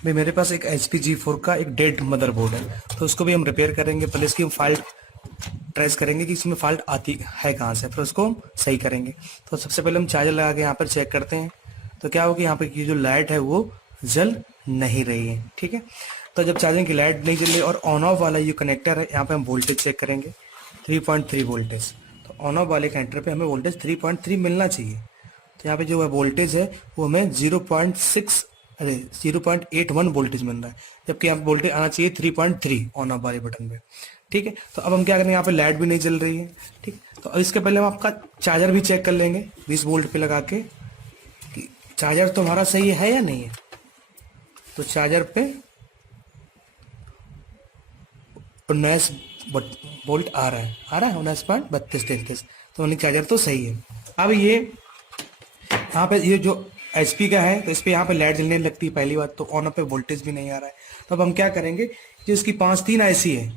भाई मेरे पास एक HP G4 का एक डेड मदरबोर्ड है, तो उसको भी हम रिपेयर करेंगे। पहले इसकी हम फाल्ट ट्रेस करेंगे कि इसमें फाल्ट आती है कहाँ से, फिर उसको हम सही करेंगे। तो सबसे पहले हम चार्जर लगा के यहाँ पर चेक करते हैं। तो क्या होगा, यहाँ पे की जो लाइट है वो जल नहीं रही है। ठीक है, तो जब चार्जिंग की लाइट नहीं जल रही और ऑन ऑफ वाला ये कनेक्टर है, यहाँ पे हम वोल्टेज चेक करेंगे 3.3 वोल्टेज। तो ऑन ऑफ वाले कनेक्टर पे हमें वोल्टेज 3.3 मिलना चाहिए। तो यहाँ पे जो है वोल्टेज है वो हमें 0.81 वोल्टेज मिल रहा है, जबकि यहाँ पे वोल्टेज आना चाहिए 3.3 ऑन ऑफ वाले बटन पे। ठीक है, तो अब हम क्या करेंगे, यहाँ पे लाइट भी नहीं जल रही है। ठीक, तो अब इसके पहले हम आपका चार्जर भी चेक कर लेंगे 20 वोल्ट पे लगा के कि चार्जर तुम्हारा सही है या नहीं है। तो चार्जर पे 19 वोल्ट आ रहा है 19.3233। तो मतलब चार्जर तो सही है। अब ये यहाँ पे ये जो HP का है, तो इस पे यहाँ पे लाइट जलने लगती है पहली बात, तो ऑन ऑफ पे वोल्टेज भी नहीं आ रहा है। तो अब हम क्या करेंगे, जो इसकी 5-3 IC है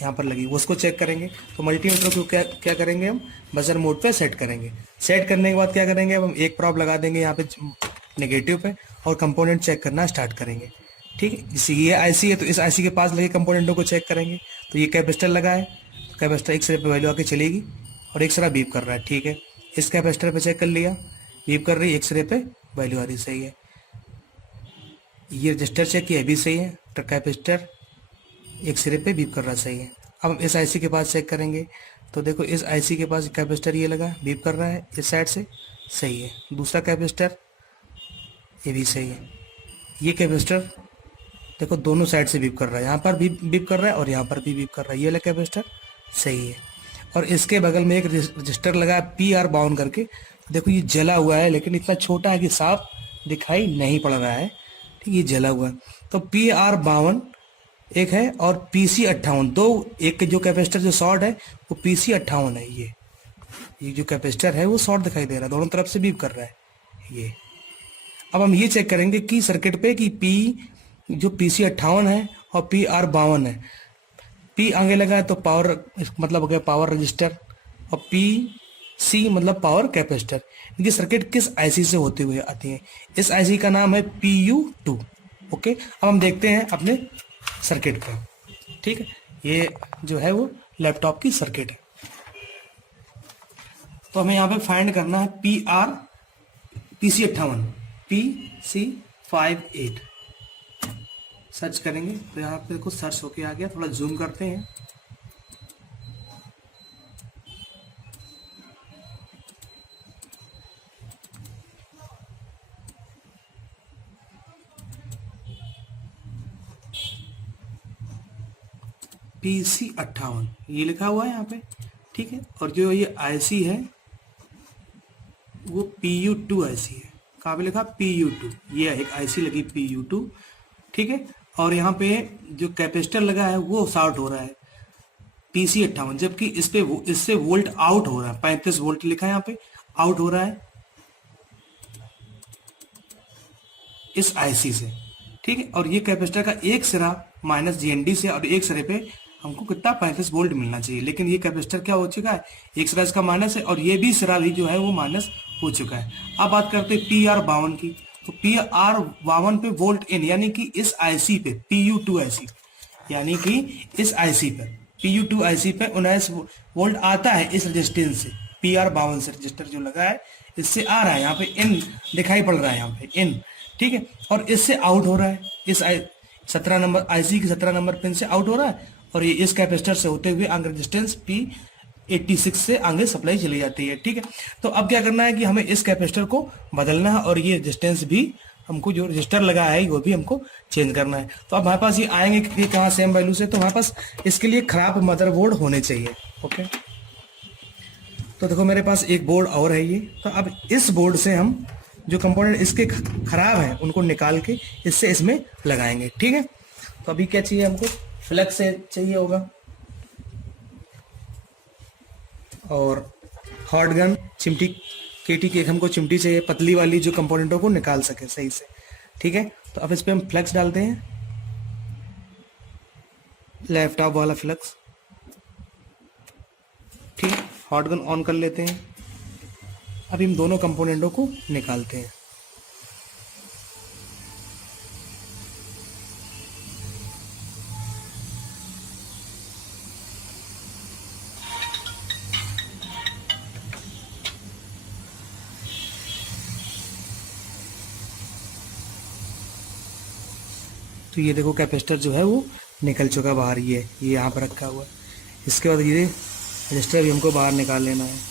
यहाँ पर लगी, वो उसको चेक करेंगे। तो मल्टीमीटर को क्या क्या करेंगे, हम बजर मोड पे सेट करेंगे। सेट करने के बाद क्या करेंगे, अब हम एक प्रॉप लगा देंगे यहाँ पे नेगेटिव पे और कंपोनेंट चेक करना स्टार्ट करेंगे। ठीक है, जैसे ये IC है तो इस IC के पास लगे कंपोनेंटों को चेक करेंगे। तो ये कैपेसिटर लगा है, तो कैपेसिटर एक सिरे पे वैल्यू आके चलेगी और एक सिरा बीप कर रहा है। ठीक है, इस कैपेसिटर पे चेक कर लिया, बीप कर रही है, एक सिरे पे वैल्यू आ रही, सही है। ये रजिस्टर चेक किया, भी सही है। तो कैपेसिटर एक सिरे पे बीप कर रहा है, सही है। अब हम इस IC के पास चेक करेंगे। तो देखो इस IC के पास कैपेसिटर ये लगा, बीप कर रहा है इस साइड से, सही है। दूसरा कैपेसिटर ये भी सही है। ये कैपेसिटर देखो दोनों साइड से बीप कर रहा है, यहाँ पर भी बीप कर रहा है और यहाँ पर भी बीप कर रहा है। ये वाला कैपेसिटर सही है। और इसके बगल में एक रजिस्टर लगा है PR बाउंड करके। देखो ये जला हुआ है, लेकिन इतना छोटा है कि साफ दिखाई नहीं पड़ रहा है। ठीक, ये जला हुआ है। तो PR52 एक है और PC58 दो। एक जो कैपेसिटर जो शॉर्ट है वो PC58 है। ये जो कैपेसिटर है वो शॉर्ट दिखाई दे रहा है, दोनों तरफ से बीप कर रहा है ये। अब हम ये चेक करेंगे कि सर्किट पे कि जो PC58 है और PR52 है। P आगे लगा है तो पावर मतलब हो गया पावर रजिस्टर, और PC मतलब पावर कैपेसिटर। इनकी सर्किट किस IC से होते हुए आती है, इस IC का नाम है PU2। ओके, अब हम देखते हैं अपने सर्किट का। ठीक है, ये जो है वो लैपटॉप की सर्किट है। तो हमें यहाँ पे फाइंड करना है PC58 सर्च करेंगे। तो यहाँ पे कुछ सर्च होके आ गया, थोड़ा जूम करते हैं। PC58 ये लिखा हुआ है यहाँ पे। ठीक है, और जो ये IC है वो PU2 IC है। कहाँ पे लिखा, PU2। ये एक IC लगी PU2। ठीक है, और यहाँ पे जो कैपेसिटर लगा है वो शॉर्ट हो रहा है PC58, जबकि इस पे इससे वोल्ट आउट हो रहा है, 35 वोल्ट लिखा है यहाँ पे, आउट हो रहा है इस IC से। ठीक है, और ये कैपेसिटर का एक सिरा माइनस GND से और एक सिरे पे हमको कितना 35 वोल्ट मिलना चाहिए, लेकिन ये कैपेसिटर क्या हो चुका है, एक सिरा इसका माइनस है और ये भी सिरा भी जो है वो माइनस हो चुका है। अब बात करते हैं PR52 की। तो PR52 पे वोल्ट इन, यानी कि इस IC पे PU2 IC, यानी कि इस IC पे PU2 IC पे 19 वोल्ट आता है इस रजिस्टेंस से। PR52 से रजिस्टर जो लगा है इससे आ रहा है, यहाँ पे इन दिखाई पड़ रहा है, यहाँ पे इन। ठीक है, और इससे आउट हो रहा है, इस 17 नंबर IC की 17 नंबर पिन से आउट हो रहा है, और ये इस कैपेसिटर से होते हुए आगे रेजिस्टेंस P86 से आगे सप्लाई चली जाती है। ठीक है, तो अब क्या करना है कि हमें इस कैपेसिटर को बदलना है और ये रेजिस्टेंस भी हमको जो रजिस्टर लगा है वो भी हमको चेंज करना है। तो अब हमारे पास ये आएंगे कि कहाँ सेम वैल्यू से, तो हमारे पास इसके लिए खराब मदरबोर्ड होने चाहिए। ओके, तो देखो मेरे पास एक बोर्ड और है ये। तो अब इस बोर्ड से हम जो कंपोनेंट इसके खराब हैं उनको निकाल के इससे इसमें लगाएंगे। ठीक है, तो अभी क्या चाहिए हमको, फ्लेक्स से चाहिए होगा और हॉट गन, चिमटी, KT की एक हमको चिमटी चाहिए पतली वाली जो कंपोनेंटों को निकाल सके सही से। ठीक है, तो अब इस पर हम फ्लेक्स डालते हैं, लैपटॉप वाला फ्लेक्स। ठीक, हॉट गन ऑन कर लेते हैं। अभी हम दोनों कंपोनेंटों को निकालते हैं। तो ये देखो कैपेसिटर जो है वो निकल चुका बाहर, ये यहाँ पर रखा हुआ है। इसके बाद ये रजिस्टर भी हमको बाहर निकाल लेना है।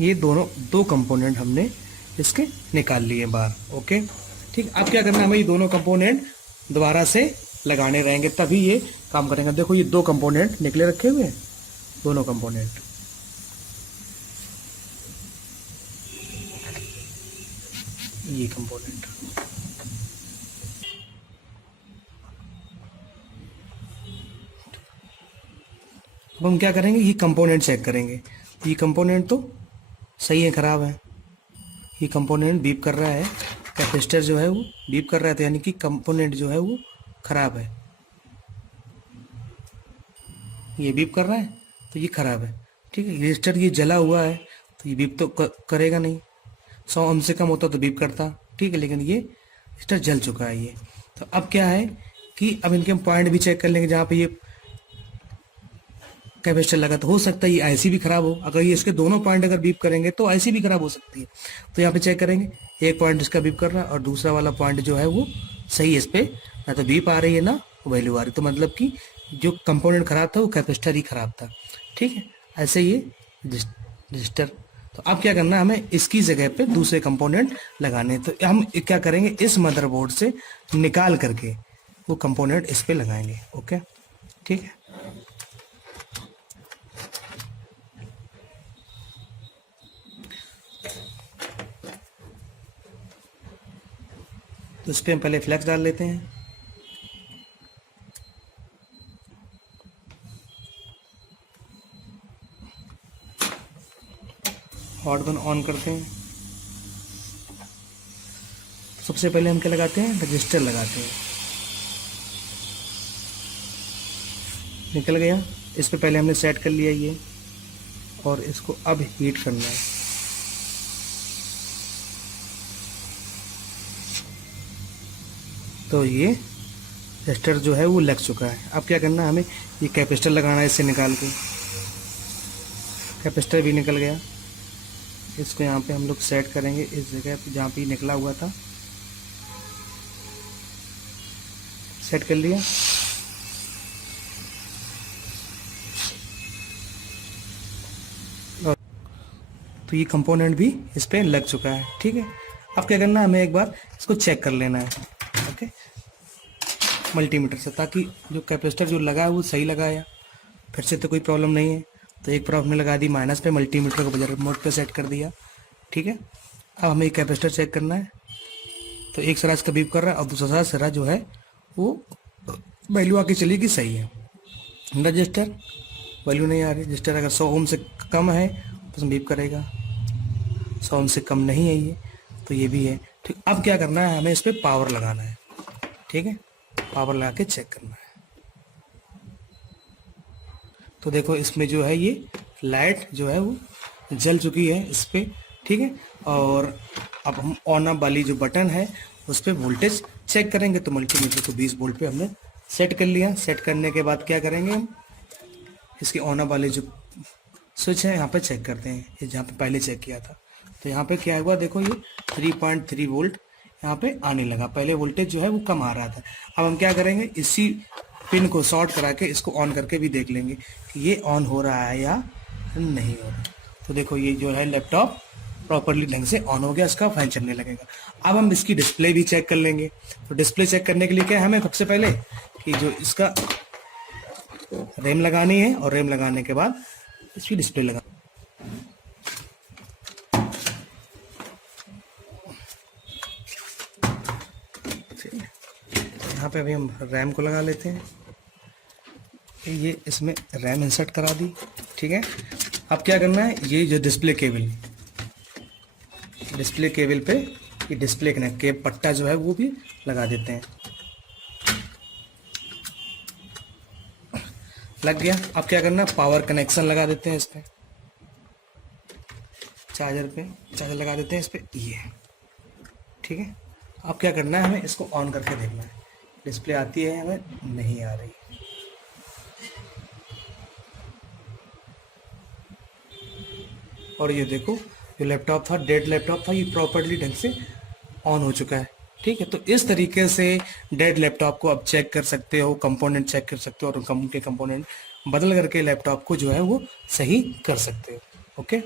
ये दोनों दो कंपोनेंट हमने इसके निकाल लिए बाहर। ओके ठीक, अब क्या करना है, हमें ये दोनों कंपोनेंट दोबारा से लगाने रहेंगे, तभी ये काम करेंगे। देखो ये दो कंपोनेंट निकले रखे हुए हैं, दोनों कंपोनेंट। ये कंपोनेंट अब हम क्या करेंगे, ये कंपोनेंट चेक करेंगे। ये कंपोनेंट तो सही है, खराब है। ये कंपोनेंट बीप कर रहा है, कैपेसिटर जो है वो बीप कर रहा है, तो यानी कि कंपोनेंट जो है वो खराब है। ये बीप कर रहा है तो ये खराब है। ठीक है, रजिस्टर ये जला हुआ है तो ये बीप तो करेगा नहीं। 100 ओम से कम होता तो बीप करता। ठीक है, लेकिन ये रजिस्टर जल चुका है ये। तो अब क्या है कि अब इनके हम पॉइंट भी चेक कर लेंगे जहाँ पे ये कैपेसिटर लगा, तो हो सकता है ये आईसी भी खराब हो। अगर ये इसके दोनों पॉइंट अगर बीप करेंगे तो आईसी भी खराब हो सकती है। तो यहाँ पे चेक करेंगे, एक पॉइंट इसका बीप कर रहा है और दूसरा वाला पॉइंट जो है वो सही है। इस पे ना तो बीप आ रही है ना वैल्यू आ रही, तो मतलब कि जो कंपोनेंट खराब था वो कैपेसिटर ही खराब था। ठीक है, ऐसे ये रजिस्टर। तो अब क्या करना है, हमें इसकी जगह पे दूसरे कंपोनेंट लगाने। तो हम क्या करेंगे, इस मदरबोर्ड से निकाल करके वो कंपोनेंट इस पे लगाएंगे। ओके ठीक है, तो इस पर हम पहले फ्लैक्स डाल लेते हैं। हॉट गन ऑन करते हैं। सबसे पहले हम क्या लगाते हैं, रजिस्टर लगाते हैं। निकल गया, इस पे पहले हमने सेट कर लिया ये, और इसको अब हीट करना है। तो ये रजिस्टर जो है वो लग चुका है। अब क्या करना है, हमें ये कैपेसिटर लगाना है इससे निकाल के। कैपेसिटर भी निकल गया, इसको यहाँ पे हम लोग सेट करेंगे इस जगह पे जहाँ पे निकला हुआ था। सेट कर लिया। और तो ये कंपोनेंट भी इस पे लग चुका है। ठीक है, अब क्या करना है, हमें एक बार इसको चेक कर लेना है। ओके, मल्टीमीटर से, ताकि जो कैपेसिटर जो लगा है वो सही लगा या फिर से तो कोई प्रॉब्लम नहीं है। तो एक प्रॉब्लम ने लगा दी माइनस पे, मल्टीमीटर को बजाय रिमोट पे सेट कर दिया। ठीक है, अब हमें कैपेसिटर चेक करना है। तो एक सिरा इसका बीप कर रहा है और दूसरा सिरा जो है वो वैल्यू आके चलेगी सही है। रजिस्टर वैल्यू नहीं आ रही, रजिस्टर अगर 100 ओम से कम है तो उसमें बीप करेगा, 100 ओम से कम नहीं है ये, तो ये भी है। ठीक, अब क्या करना है, हमें इस पर पावर लगाना है। ठीक है, पावर लगा के चेक करना है। तो देखो इसमें जो है ये लाइट जो है वो जल चुकी है इस पे। ठीक है, और अब हम ऑन ऑफ वाली जो बटन है उस पर वोल्टेज चेक करेंगे। तो मल्टीमीटर को 20 वोल्ट पे हमने सेट कर लिया। सेट करने के बाद क्या करेंगे, हम इसके ऑन ऑफ वाले जो स्विच है यहाँ पे चेक करते हैं, ये जहाँ पे पहले चेक किया था। तो यहाँ पे क्या हुआ, देखो ये 3.3 वोल्ट यहाँ पे आने लगा। पहले वोल्टेज जो है वो कम आ रहा था। अब हम क्या करेंगे, इसी पिन को शॉर्ट करा के इसको ऑन करके भी देख लेंगे कि ये ऑन हो रहा है या नहीं हो रहा। तो देखो ये जो है लैपटॉप प्रॉपरली ढंग से ऑन हो गया, इसका फैन चलने लगेगा। अब हम इसकी डिस्प्ले भी चेक कर लेंगे। तो डिस्प्ले चेक करने के लिए क्या है, हमें सबसे पहले कि जो इसका रैम लगानी है, और रैम लगाने के बाद इसकी डिस्प्ले लगा। यहाँ पे अभी हम रैम को लगा लेते हैं। ये इसमें रैम इंसर्ट करा दी। ठीक है, अब क्या करना है, ये जो डिस्प्ले केबल पे ये डिस्प्ले कनेक्ट के पट्टा जो है वो भी लगा देते हैं। लग गया। अब क्या करना है, पावर कनेक्शन लगा देते हैं इस पे, चार्जर लगा देते हैं इस पे ये। ठीक है, अब क्या करना है, हमें इसको ऑन करके देखना है। डिस्प्ले आती है, हमें नहीं आ रही। और ये देखो जो लैपटॉप था, डेड लैपटॉप था, ये प्रॉपर्ली ढंग से ऑन हो चुका है। ठीक है, तो इस तरीके से डेड लैपटॉप को अब चेक कर सकते हो, कंपोनेंट चेक कर सकते हो और उनके कंपोनेंट बदल करके लैपटॉप को जो है वो सही कर सकते हो। ओके।